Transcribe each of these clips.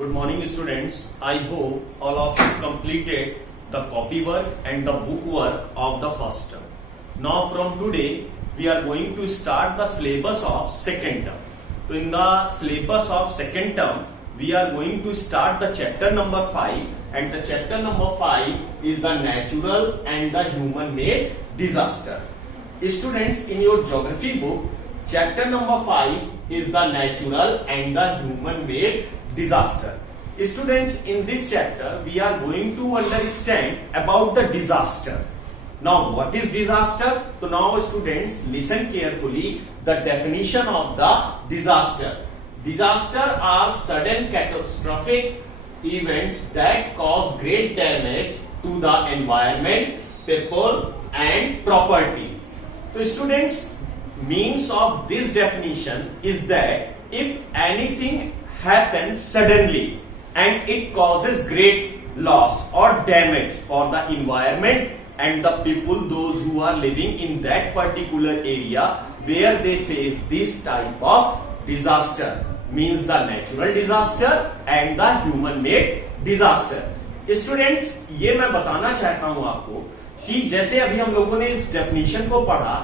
Good morning, students. I hope all of you completed the copy work and the book work of the first term. Now, from today, we are going to start the syllabus of second term. So, in the syllabus of second term, we are going to start the chapter number 5, and the chapter number 5 is the natural and the human-made disaster. Students, in your geography book, chapter number 5 is the natural and the human-made disaster. Students, in this chapter we are going to understand about the disaster. Now, what is disaster? So now students, listen carefully the definition of the disaster. Disaster are sudden catastrophic events that cause great damage to the environment, people and property. So students, means of this definition is that if anything happens suddenly and it causes great loss or damage for the environment and the people, those who are living in that particular area where they face this type of disaster, means the natural disaster and the human made disaster. Students, ये मैं बताना चाहता हूं आपको कि जैसे अभी हम लोगों ने इस डेफिनेशन को पढ़ा,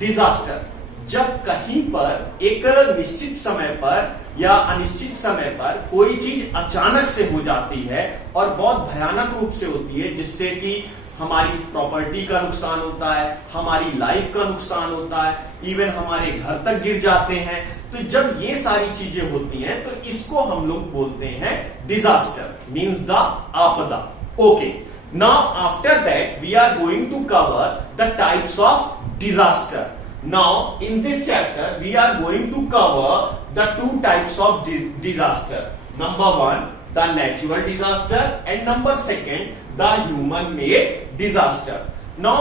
डिजास्टर जब कहीं पर एक निश्चित समय पर या अनिश्चित समय पर कोई चीज अचानक से हो जाती है और बहुत भयानक रूप से होती है, जिससे कि हमारी प्रॉपर्टी का नुकसान होता है, हमारी लाइफ का नुकसान होता है, इवन हमारे घर तक गिर जाते हैं, तो जब ये सारी चीजें होती हैं तो इसको हम लोग बोलते हैं डिजास्टर, मीन्स द आपदा. Okay, now after that we are going to cover the types of disaster. Now, in this chapter, we are going to cover the two types of disaster. Number one, the natural disaster, and number second, the human-made disaster. Now,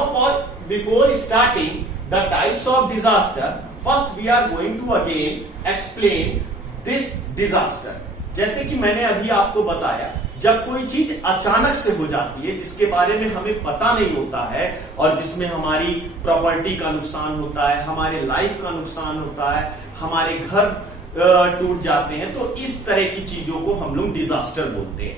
before starting the types of disaster, first we are going to again explain this disaster. जैसे कि मैंने अभी आपको बताया, जब कोई चीज अचानक से हो जाती है जिसके बारे में हमें पता नहीं होता है और जिसमें हमारी प्रॉपर्टी का नुकसान होता है, हमारे लाइफ का नुकसान होता है, हमारे घर टूट जाते हैं, तो इस तरह की चीजों को हम लोग डिजास्टर बोलते हैं.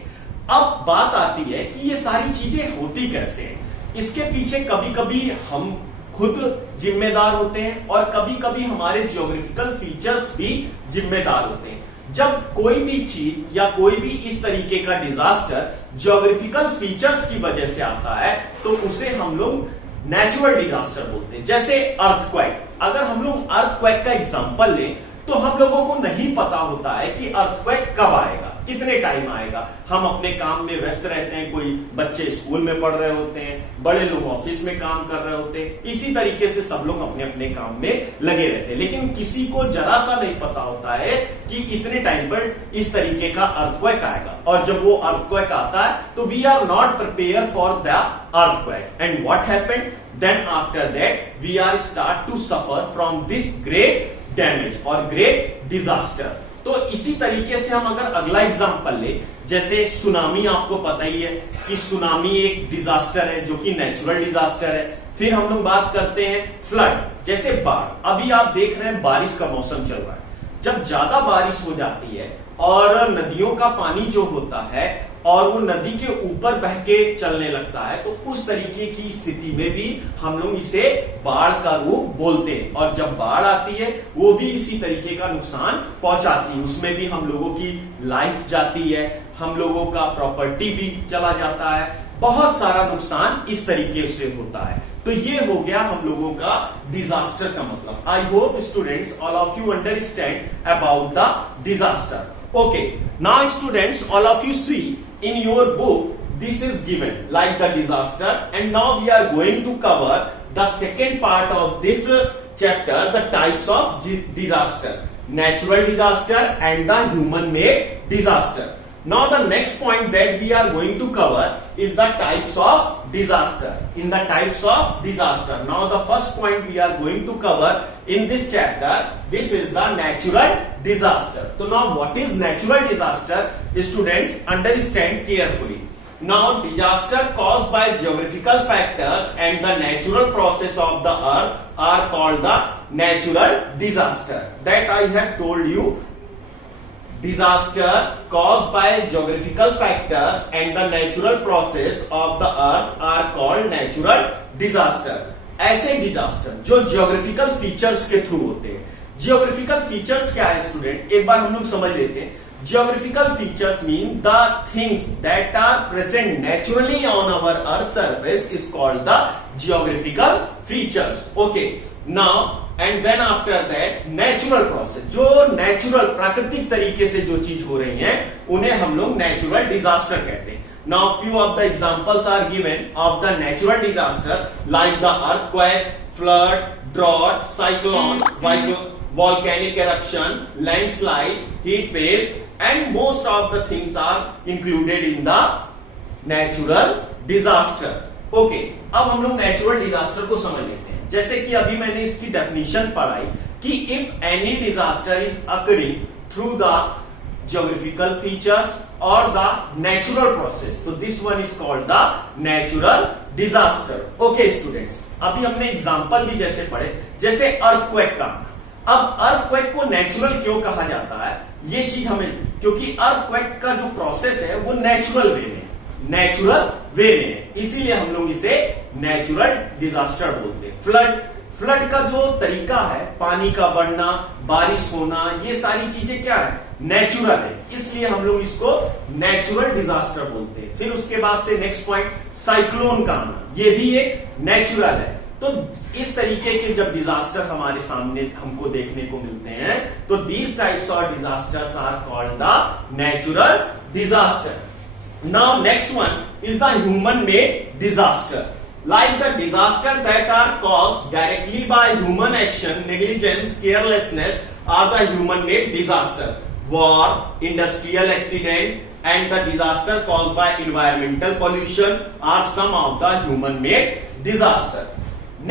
अब बात आती है कि ये सारी चीजें होती कैसे हैं. इसके पीछे कभी कभी हम खुद जिम्मेदार होते हैं और कभी कभी हमारे ज्योग्राफिकल फीचर्स भी जिम्मेदार होते हैं. जब कोई भी चीज या कोई भी इस तरीके का डिजास्टर ज्योग्राफिकल फीचर्स की वजह से आता है तो उसे हम लोग नेचुरल डिजास्टर बोलते हैं. जैसे अर्थक्वेक, अगर हम लोग अर्थक्वेक का एग्जांपल लें तो हम लोगों को नहीं पता होता है कि अर्थक्वेक कब आएगा, कितने टाइम आएगा. हम अपने काम में व्यस्त रहते हैं, कोई बच्चे स्कूल में पढ़ रहे होते हैं, बड़े लोग ऑफिस में काम कर रहे होते हैं, इसी तरीके से सब लोग अपने अपने काम में लगे रहते हैं. लेकिन किसी को जरा सा नहीं पता होता है कि इतने टाइम पर इस तरीके का अर्थक्वेक आएगा, और जब वो अर्थक्वेक आता है तो we are not prepare for the earthquake. And what happened then after that we are start to suffer from this great damage और ग्रेट डिजास्टर. तो इसी तरीके से हम अगर अगला एग्जांपल ले, जैसे सुनामी, आपको पता ही है कि सुनामी एक डिजास्टर है जो कि नेचुरल डिजास्टर है. फिर हम लोग बात करते हैं फ्लड, जैसे बाढ़. अभी आप देख रहे हैं बारिश का मौसम चल रहा है, जब ज्यादा बारिश हो जाती है और नदियों का पानी जो होता है और वो नदी के ऊपर बह के चलने लगता है, तो उस तरीके की स्थिति में भी हम लोग इसे बाढ़ का रूप बोलते हैं. और जब बाढ़ आती है वो भी इसी तरीके का नुकसान पहुंचाती है, उसमें भी हम लोगों की लाइफ जाती है, हम लोगों का प्रॉपर्टी भी चला जाता है, बहुत सारा नुकसान इस तरीके से होता है. तो ये हो गया हम लोगों का डिजास्टर का मतलब. I hope students all of you understand about the disaster. Okay, now students all of you see in your book this is given like the disaster, and now we are going to cover the second part of this chapter, the types of disaster, natural disaster and the human made disaster. Now the next point that we are going to cover is the types of disaster. In the types of disaster, now the first point we are going to cover in this chapter, this is the natural disaster. So now what is natural disaster? Students, understand carefully. Now, disaster caused by geographical factors and the natural process of the earth are called the natural disaster. That I have told you disaster caused by geographical factors and the natural process of the earth are called natural disaster. ऐसे disaster जो geographical features के through होते हैं. Geographical features क्या है student, एक बार हम लोग समझ लेते हैं. Geographical features mean the things that are present naturally on our earth's surface is called the geographical features. Okay, now and then after that natural process, जो natural प्राकृतिक तरीके से जो चीज हो रही है उन्हें हम लोग natural disaster कहते हैं. Now few of the examples are given of the natural disaster like the earthquake, flood, drought, cyclone, volcanic eruption, landslide, heat waves, and most of the things are included in the natural disaster. Okay, अब हम लोग natural disaster को समझ लेते हैं. जैसे कि अभी मैंने इसकी डेफिनेशन पढ़ाई कि if any disaster is occurring through the geographical features or the natural process, तो this one is called the natural disaster. Okay students, अभी हमने एग्जाम्पल भी जैसे पढ़े, जैसे अर्थक्वेक का. अब अर्थक्वेक को नेचुरल क्यों कहा जाता है, ये चीज हमें, क्योंकि अर्थक्वेक का जो प्रोसेस है वो नेचुरल वे में है, इसीलिए हम लोग इसे नेचुरल डिजास्टर बोलते हैं. फ्लड का जो तरीका है, पानी का बढ़ना, बारिश होना, ये सारी चीजें क्या है, नेचुरल है, इसलिए हम लोग इसको नेचुरल डिजास्टर बोलते हैं. फिर उसके बाद से नेक्स्ट पॉइंट साइक्लोन का आना, ये भी एक नेचुरल है. तो इस तरीके के जब डिजास्टर हमारे सामने हमको देखने को मिलते हैं तो these types of disasters are called the natural disaster. Now next one is the human made disaster. Like the disaster that are caused directly by human action, negligence, carelessness are the human-made disaster. War, industrial accident, and the disaster caused by environmental pollution are some of the human-made disaster.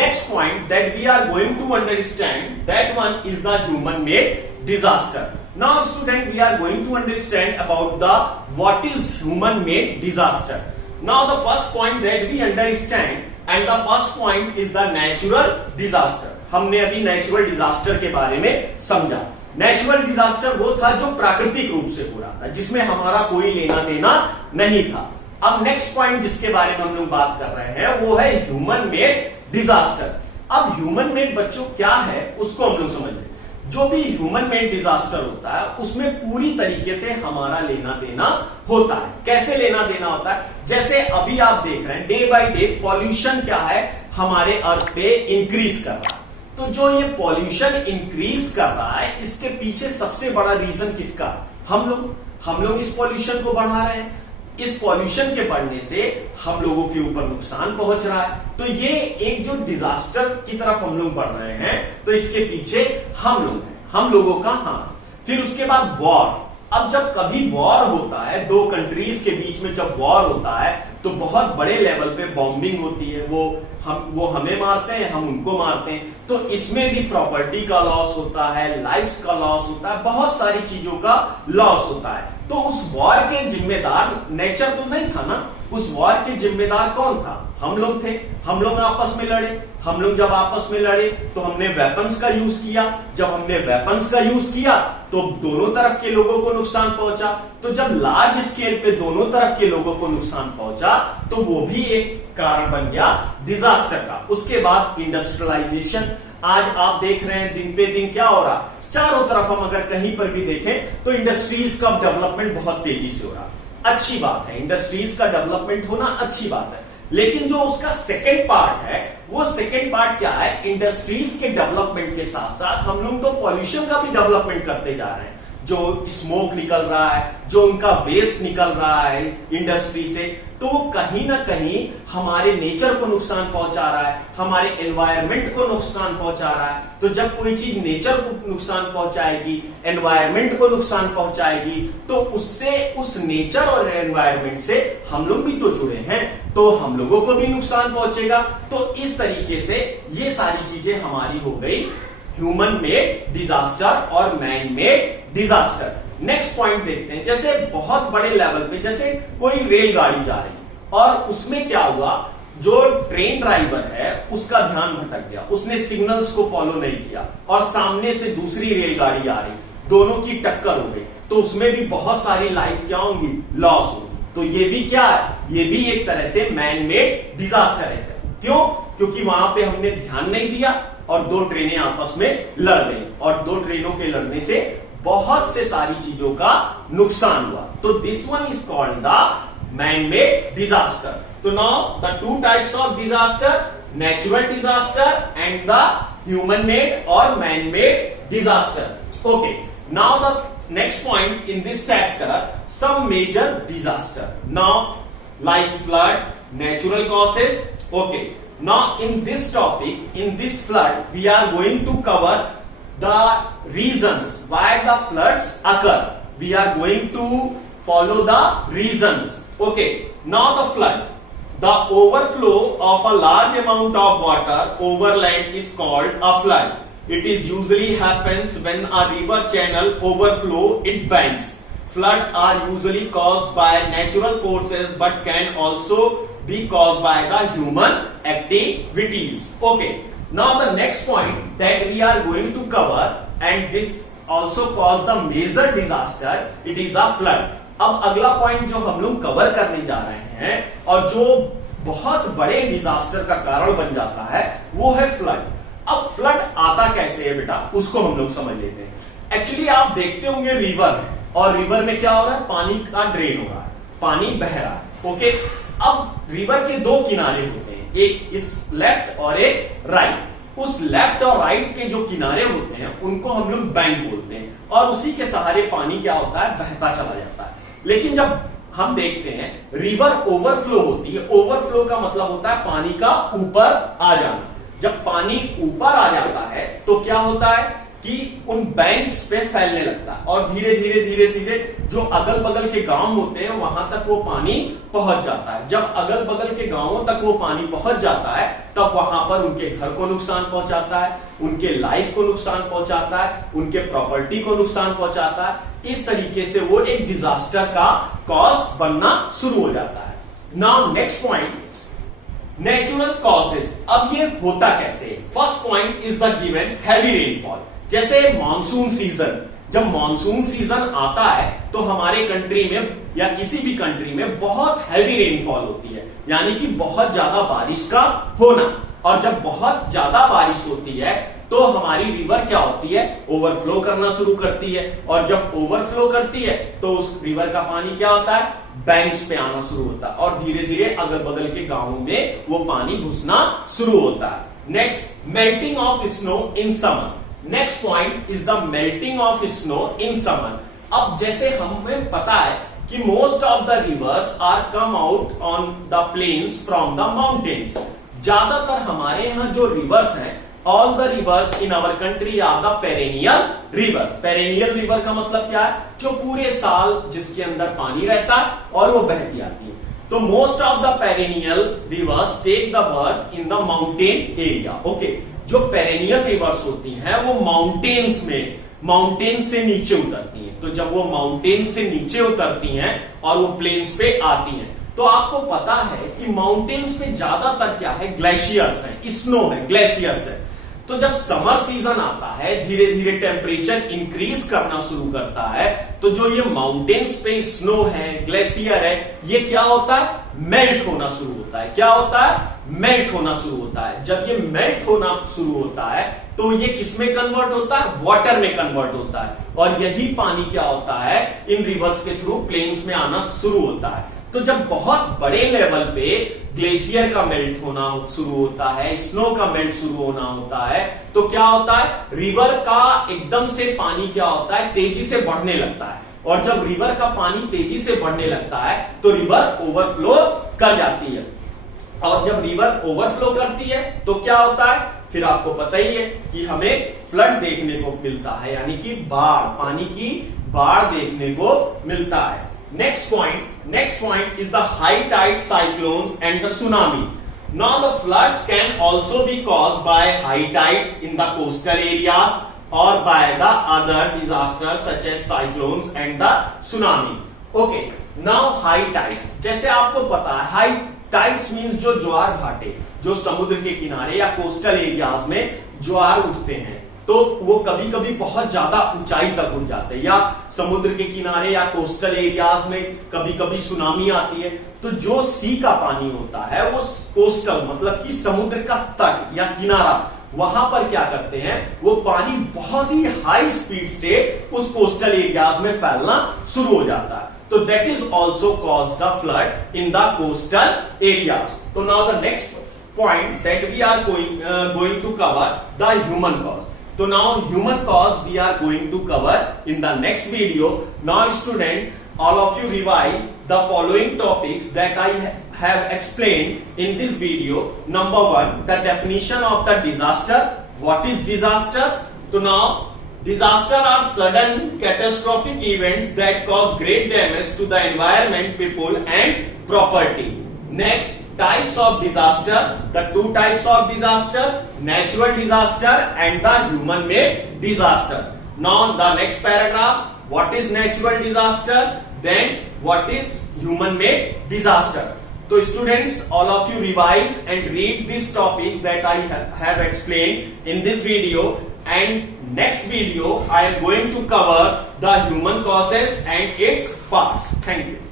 Next point that we are going to understand, that one is the human-made disaster. Now, student, we are going to understand about the what is human-made disaster. Now the first point that we understand and the first point is the natural disaster. हमने अभी natural disaster के बारे में समझा. Natural disaster वो था जो प्राकृतिक रूप से हो रहा था, जिसमें हमारा कोई लेना देना नहीं था. अब नेक्स्ट पॉइंट जिसके बारे में हम लोग बात कर रहे हैं वो है ह्यूमन मेड डिजास्टर. अब ह्यूमन मेड बच्चों क्या है उसको हम लोग समझ लें. जो भी ह्यूमन मेड डिजास्टर होता है उसमें पूरी तरीके से हमारा लेना देना होता है. कैसे लेना देना होता है, जैसे अभी आप देख रहे हैं डे बाय डे पॉल्यूशन क्या है हमारे अर्थ पे इंक्रीज कर रहा है. तो जो ये पॉल्यूशन इंक्रीज कर रहा है इसके पीछे सबसे बड़ा रीजन किसका, हम लोग इस पॉल्यूशन को बढ़ा रहे हैं. इस पॉल्यूशन के बढ़ने से हम लोगों के ऊपर नुकसान पहुंच रहा है. तो ये एक जो डिजास्टर की तरफ हम लोग बढ़ रहे हैं तो इसके पीछे हम लोग हैं, हम लोगों का हाथ. फिर उसके बाद वॉर. अब जब कभी वॉर होता है, दो कंट्रीज के बीच में जब वॉर होता है तो बहुत बड़े लेवल पे बॉम्बिंग होती है. वो हमें मारते हैं, हम उनको मारते हैं. तो इसमें भी प्रॉपर्टी का लॉस होता है, लाइफ्स का लॉस होता है, बहुत सारी चीजों का लॉस होता है. तो उस वॉर के जिम्मेदार नेचर तो नहीं था ना, उस वॉर के जिम्मेदार कौन था, हम लोग थे. हम लोग आपस में लड़े. हम लोग जब आपस में लड़े तो हमने वेपन्स का यूज किया. जब हमने वेपन्स का यूज किया तो दोनों तरफ के लोगों को नुकसान पहुंचा. तो जब लार्ज स्केल पे दोनों तरफ के लोगों को नुकसान पहुंचा तो वो भी एक कारण बन गया डिजास्टर का. उसके बाद इंडस्ट्रियलाइजेशन. आज आप देख रहे हैं दिन पे दिन क्या हो रहा, चारों तरफ हम अगर कहीं पर भी देखें तो इंडस्ट्रीज का डेवलपमेंट बहुत तेजी से हो रहा. अच्छी बात है, इंडस्ट्रीज का डेवलपमेंट होना अच्छी बात है. लेकिन जो उसका सेकेंड पार्ट है, वो सेकेंड पार्ट क्या है, इंडस्ट्रीज के डेवलपमेंट के साथ साथ हम लोग तो पॉल्यूशन का भी डेवलपमेंट करते जा रहे हैं. जो स्मोक निकल रहा है, जो उनका वेस्ट निकल रहा है इंडस्ट्री से, तो कहीं ना कहीं हमारे नेचर को नुकसान पहुंचा रहा है, हमारे एनवायरमेंट को नुकसान पहुंचा रहा है. तो जब कोई चीज नेचर को नुकसान पहुंचाएगी, एनवायरमेंट को नुकसान पहुंचाएगी, तो उससे, उस नेचर और एनवायरमेंट से हम लोग भी तो जुड़े हैं, तो हम लोगों को भी नुकसान पहुंचेगा. तो इस तरीके से ये सारी चीजें हमारी हो गई ह्यूमन मेड डिजास्टर और man made disaster. Next point देखते हैं. जैसे बहुत बड़े लेवल पे, जैसे कोई रेलगाड़ी जा रही और उसमें क्या हुआ, जो ट्रेन ड्राइवर है उसका ध्यान भटक गया, उसने सिग्नल्स को फॉलो नहीं किया और सामने से दूसरी रेलगाड़ी आ रही, दोनों की टक्कर हो गई. तो उसमें भी बहुत सारी लाइफ क्या होंगी, लॉस होगी। तो ये भी क्या है, ये भी एक तरह से मैन मेड डिजास्टर है। क्यों? क्योंकि वहां पे हमने ध्यान नहीं दिया और दो ट्रेनें आपस में लड़ गई और दो ट्रेनों के लड़ने से बहुत से सारी चीजों का नुकसान हुआ। तो this one is called the man made disaster. तो now the two types of disaster, natural disaster and the human made और man made disaster. Okay, now the next point in this chapter, some major disaster. Now, like flood, natural causes. Okay. Now, in this topic, in this flood, we are going to cover the reasons why the floods occur. We are going to follow the reasons. Okay. Now, the flood. The overflow of a large amount of water over land is called a flood. It is usually happens when a river channel overflow its banks. Flood are usually caused by natural forces but can also be caused by the human activities. Okay. Now the next point that we are going to cover, and this also cause the major disaster, it is a flood. अब अगला point जो हम लोग cover करने जा रहे हैं और जो बहुत बड़े डिजास्टर का कारण बन जाता है वो है फ्लड। अब फ्लड आता कैसे है बेटा, उसको हम लोग समझ लेते हैं। एक्चुअली आप देखते होंगे रिवर है और रिवर में क्या हो रहा है, पानी का ड्रेन हो रहा है, पानी बह रहा है। ओके, अब रिवर के दो किनारे होते हैं, एक इस लेफ्ट और एक राइट। उस लेफ्ट और राइट के जो किनारे होते हैं उनको हम लोग बैंक बोलते हैं और उसी के सहारे पानी क्या होता है, बहता चला जाता है। लेकिन जब हम देखते हैं रिवर ओवरफ्लो होती है, ओवरफ्लो का मतलब होता है पानी का ऊपर आ जाना। जब पानी ऊपर आ जाता है तो क्या होता है कि उन बैंक्स पे फैलने लगता है और धीरे धीरे धीरे धीरे जो अगल बगल के गांव होते हैं वहां तक वो पानी पहुंच जाता है। जब अगल बगल के गांवों तक वो पानी पहुंच जाता है तब वहां पर उनके घर को नुकसान पहुंचाता है, उनके लाइफ को नुकसान पहुंचाता है, उनके प्रॉपर्टी को नुकसान पहुंचाता है। इस तरीके से वो एक डिजास्टर का कॉज बनना शुरू हो जाता है। Now next point, natural causes. अब ये होता कैसे? First point is the given heavy rainfall. जैसे मॉनसून सीजन, जब मॉनसून सीजन आता है तो हमारे कंट्री में या किसी भी कंट्री में बहुत हैवी रेनफॉल होती है, यानी कि बहुत ज्यादा बारिश का होना। और जब बहुत ज्यादा बारिश होती है तो हमारी रिवर क्या होती है, ओवरफ्लो करना शुरू करती है और जब ओवरफ्लो करती है तो उस रिवर का पानी क्या होता है, बैंक्स पे आना शुरू होता है और धीरे धीरे अगल बगल के गांवों में वो पानी घुसना शुरू होता है। Next, melting of snow in summer. Next point is the melting of snow in summer. अब जैसे हमें पता है कि most of the rivers are come out on the plains from the mountains. ज्यादातर हमारे यहाँ जो रिवर्स हैं, all the rivers in our country are the perennial river. Perennial river का मतलब क्या है, जो पूरे साल जिसके अंदर पानी रहता है और वो बहती आती है। तो most of the perennial rivers take the birth in the mountain area. Okay, जो पेरेनियल रिवर्स होती हैं वो माउंटेन्स में, माउंटेन से नीचे उतरती हैं। तो जब वो माउंटेन से नीचे उतरती हैं और वो प्लेन्स पे आती हैं तो आपको पता है कि माउंटेन्स पे ज्यादातर क्या है, ग्लेशियर्स हैं, स्नो है, ग्लेशियर्स है। तो जब समर सीजन आता है धीरे धीरे टेम्परेचर इंक्रीज करना शुरू करता है तो जो ये माउंटेन्स पे स्नो है, ग्लेशियर है, ये क्या होता है, मेल्ट होना शुरू होता है। क्या होता है, मेल्ट होना शुरू होता है। जब ये मेल्ट होना शुरू होता है तो ये किसमें कन्वर्ट होता है, वाटर में कन्वर्ट होता है और यही पानी क्या होता है, इन रिवर्स के थ्रू प्लेन्स में आना शुरू होता है। तो जब बहुत बड़े लेवल पे ग्लेशियर का मेल्ट होना शुरू होता है, स्नो का मेल्ट शुरू होना होता है तो क्या होता है, रिवर का एकदम से पानी क्या होता है, तेजी से बढ़ने लगता है। और जब रिवर का पानी तेजी से बढ़ने लगता है तो रिवर ओवरफ्लो कर जाती है और जब रिवर ओवरफ्लो करती है तो क्या होता है, फिर आपको पता ही है कि हमें फ्लड देखने को मिलता है, यानी कि बाढ़, पानी की बाढ़ देखने को मिलता है। Next point is the high tide, cyclones and the tsunami. Now the floods can also be caused by high tides in the coastal areas or by the other disasters such as cyclones and the tsunami. Okay, now high tides. जैसे आपको पता है high tides means जो ज्वार भाटे, जो समुद्र के किनारे या कोस्टल एरियाज में ज्वार उठते हैं तो वो कभी कभी बहुत ज्यादा ऊंचाई तक उठ जाते हैं, या समुद्र के किनारे या कोस्टल एरियाज में कभी कभी सुनामी आती है। तो जो सी का पानी होता है वो कोस्टल मतलब कि समुद्र का तट या किनारा, वहां पर क्या करते हैं, वो पानी बहुत ही हाई स्पीड से उस कोस्टल एरियाज में फैलना शुरू हो जाता है। तो that is also cause the flood in the coastal areas. तो now the next point that we are going to cover the human cause. So now human cause we are going to cover in the next video. Now student, all of you revise the following topics that I have explained in this video. Number 1, the definition of the disaster. What is disaster? So now disaster are sudden catastrophic events that cause great damage to the environment, people and property. Next, types of disaster. The two types of disaster, natural disaster and the human made disaster. Now the next paragraph, what is natural disaster, then what is human made disaster. So students, all of you revise and read these topics that I have explained in this video, and next video I am going to cover the human causes and its parts. Thank you.